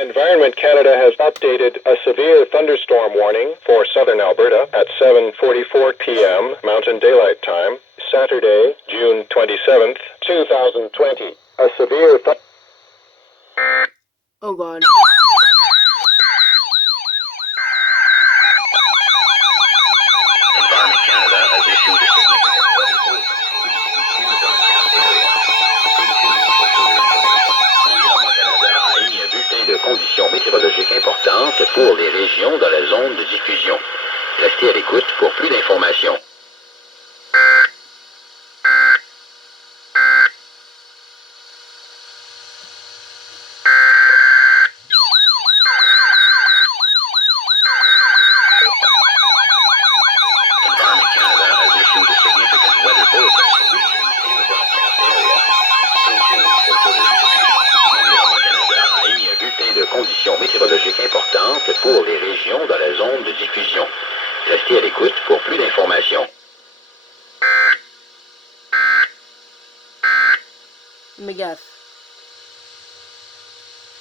Environment Canada has updated a severe thunderstorm warning for southern Alberta at 7:44 p.m. Mountain Daylight Time, Saturday, June 27th, 2020. A severe Oh God. Environment Canada has issued a significant weather bulletin a émis un bulletin de conditions météorologiques importantes pour les régions dans la zone de diffusion. Restez à l'écoute pour plus d'informations. Environment Canada has issued a significant weather bulletin for regions in the broadcast area. Stay tuned for further information. Environment Canada a émis un bulletin de conditions météorologiques importantes pour les régions dans la zone de diffusion. Restez à l'écoute pour plus d'informations. Let me guess.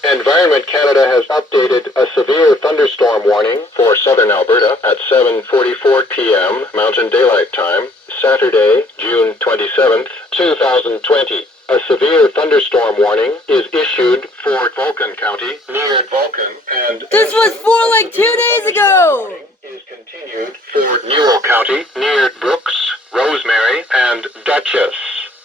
Environment Canada has updated a severe thunderstorm warning for southern Alberta at 7:44 p.m. Mountain Daylight Time, Saturday, June 27th, 2020. A severe thunderstorm warning is issued for Vulcan County, near Vulcan, and This was for like 2 days ago! is continued for Newell County, near Brooks, Rosemary, and Dutchess.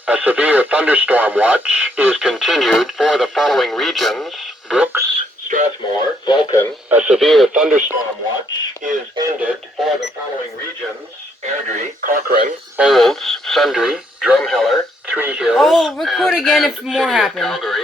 A severe thunderstorm watch is continued for the following regions: Brooks, Strathmore, Vulcan. A severe thunderstorm watch is ended for the following regions: Airdrie, Cochrane, Olds, Sundre, Drumheller, Three Hills. I'll record again and if more City of happen. Calgary.